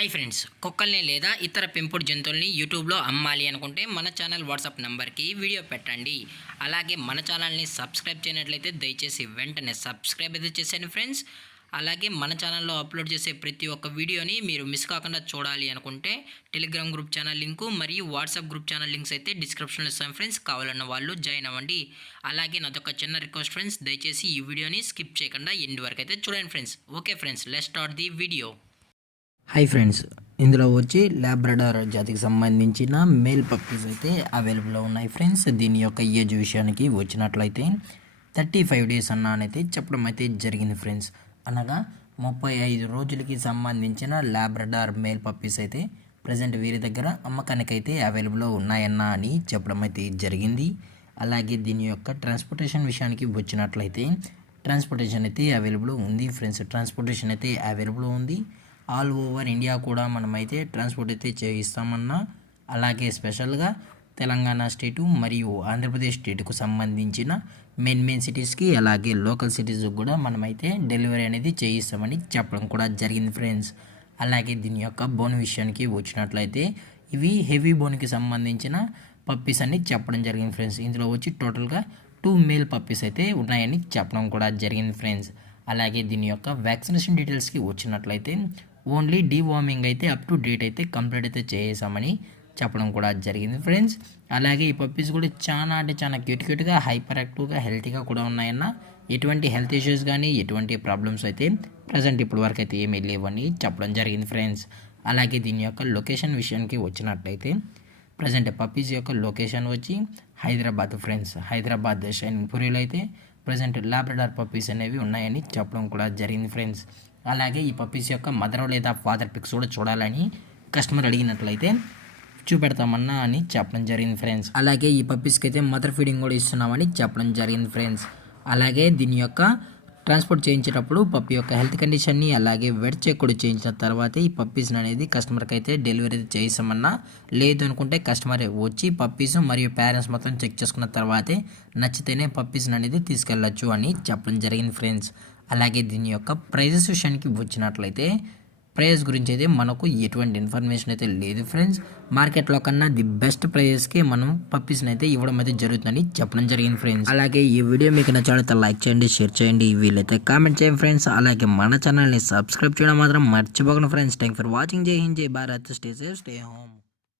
Hi friends, కుక్కల్ని లేదా ఇతర పెంపుడు జంతువుల్ని యూట్యూబ్లో అమ్మాలి అనుకుంటే మన ఛానల్ వాట్సాప్ నెంబర్కి వీడియో పెట్టండి. అలాగే మన ఛానల్ని సబ్స్క్రైబ్ చేయనట్లయితే దయచేసి వెంటనే సబ్స్క్రైబ్ అయితే చేసేయండి ఫ్రెండ్స్. అలాగే మన ఛానల్లో అప్లోడ్ చేసే ప్రతి ఒక్క వీడియోని మీరు మిస్ కాకుండా చూడాలి అనుకుంటే టెలిగ్రామ్ గ్రూప్ ఛానల్ లింకు మరియు వాట్సాప్ గ్రూప్ ఛానల్ లింక్స్ అయితే డిస్క్రిప్షన్లో ఇస్తాను ఫ్రెండ్స్. కావాలన్న వాళ్ళు జాయిన్ అవ్వండి. అలాగే నాదొక చిన్న రిక్వెస్ట్ ఫ్రెండ్స్, దయచేసి ఈ వీడియోని స్కిప్ చేయకుండా ఎండ్ వరకు అయితే చూడండి friends. Okay friends, let's start the video. Hi friends, ఇందులో వచ్చి లాబ్రడార్ జాతికి సంబంధించిన మేల్ పప్పీస్ అయితే అవైలబుల్లో ఉన్నాయి ఫ్రెండ్స్. దీని యొక్క ఏజ్ విషయానికి వచ్చినట్లయితే 35 డేస్ అన్నానైతే చెప్పడం అయితే జరిగింది ఫ్రెండ్స్. అనగా 35 రోజులకి సంబంధించిన లాబ్రడార్ మేల్ పప్పీస్ అయితే ప్రజెంట్ వీరి దగ్గర అమ్మకానికి అయితే అవైలబుల్లో ఉన్నాయన్నా అని చెప్పడం అయితే జరిగింది. అలాగే దీని యొక్క ట్రాన్స్పోర్టేషన్ విషయానికి వచ్చినట్లయితే ట్రాన్స్పోర్టేషన్ అయితే అవైలబుల్ ఉంది ఫ్రెండ్స్. ట్రాన్స్పోర్టేషన్ అయితే అవైలబుల్ ఉంది. ఆల్ ఓవర్ ఇండియా కూడా మనమైతే ట్రాన్స్పోర్ట్ అయితే చేయిస్తామన్నా. అలాగే స్పెషల్గా తెలంగాణ స్టేటు మరియు ఆంధ్రప్రదేశ్ స్టేట్కు సంబంధించిన మెయిన్ సిటీస్కి అలాగే లోకల్ సిటీస్కి కూడా మనమైతే డెలివరీ అనేది చేయిస్తామని చెప్పడం కూడా జరిగింది ఫ్రెండ్స్. అలాగే దీని యొక్క బోన్ విషయానికి వచ్చినట్లయితే ఇవి హెవీ బోన్కి సంబంధించిన పప్పీస్ అని చెప్పడం జరిగింది ఫ్రెండ్స్. ఇందులో వచ్చి టోటల్గా 2 మేల్ పప్పీస్ అయితే ఉన్నాయని చెప్పడం కూడా జరిగింది ఫ్రెండ్స్. అలాగే దీని యొక్క వ్యాక్సినేషన్ డీటెయిల్స్కి వచ్చినట్లయితే ఓన్లీ డీవార్మింగ్ అయితే అప్ టు డేట్ అయితే కంప్లీట్ అయితే చేసామని చెప్పడం కూడా జరిగింది ఫ్రెండ్స్. అలాగే ఈ పప్పీస్ కూడా చాలా క్యూట్గా హైపర్ యాక్టివ్గా హెల్తీగా కూడా ఉన్నాయన్న. ఎటువంటి హెల్త్ ఇష్యూస్ కానీ ఎటువంటి ప్రాబ్లమ్స్ అయితే ప్రజెంట్ ఇప్పుడు వరకు అయితే ఏమీ లేవని చెప్పడం జరిగింది ఫ్రెండ్స్. అలాగే దీని యొక్క లొకేషన్ విషయానికి వచ్చినట్లయితే ప్రజెంట్ పప్పీస్ యొక్క లొకేషన్ వచ్చి హైదరాబాద్ ఫ్రెండ్స్. హైదరాబాద్ షైనింగ్పూరిలో అయితే ప్రజెంట్ లాబ్రడార్ పప్పీస్ అనేవి ఉన్నాయని చెప్పడం కూడా జరిగింది ఫ్రెండ్స్. అలాగే ఈ పప్పీస్ యొక్క మదర్ లేదా ఫాదర్ పిక్స్ కూడా చూడాలని కస్టమర్ అడిగినట్లయితే చూపెడతామన్నా అని చెప్పడం జరిగింది ఫ్రెండ్స్. అలాగే ఈ పప్పీస్కి అయితే మదర్ ఫీడింగ్ కూడా ఇస్తున్నామని చెప్పడం జరిగింది ఫ్రెండ్స్. అలాగే దీని యొక్క ట్రాన్స్పోర్ట్ చేయించేటప్పుడు పప్పీ యొక్క హెల్త్ కండిషన్ని అలాగే వెట్ చెక్ కూడా చేయించిన తర్వాత ఈ పప్పీస్ని అనేది కస్టమర్కి అయితే డెలివరీ చేయిస్తామన్నా. లేదు అనుకుంటే కస్టమర్ వచ్చి పప్పీస్ మరియు పేరెంట్స్ మొత్తం చెక్ చేసుకున్న తర్వాతే నచ్చితేనే పప్పీస్ని అనేది తీసుకెళ్ళచ్చు అని చెప్పడం జరిగింది ఫ్రెండ్స్. అలాగే దీని యొక్క ప్రైజెస్ విషయానికి వచ్చినట్లయితే ప్రైస్ గురించి అయితే మనకు ఎటువంటి ఇన్ఫర్మేషన్ అయితే లేదు ఫ్రెండ్స్. మార్కెట్లో కన్నా ది బెస్ట్ ప్రైజెస్కి మనం పప్పీస్ని అయితే ఇవ్వడం అయితే జరుగుతుందని చెప్పడం జరిగింది ఫ్రెండ్స్. అలాగే ఈ వీడియో మీకు నచ్చినట్లయితే లైక్ చేయండి, షేర్ చేయండి, వీలైతే కామెంట్ చేయండి ఫ్రెండ్స్. అలాగే మన ఛానల్ని సబ్స్క్రైబ్ చేయడం మాత్రం మర్చిపోకండి ఫ్రెండ్స్. Thank for watching. జై హింద్, జై Bharat, stay safe, stay home.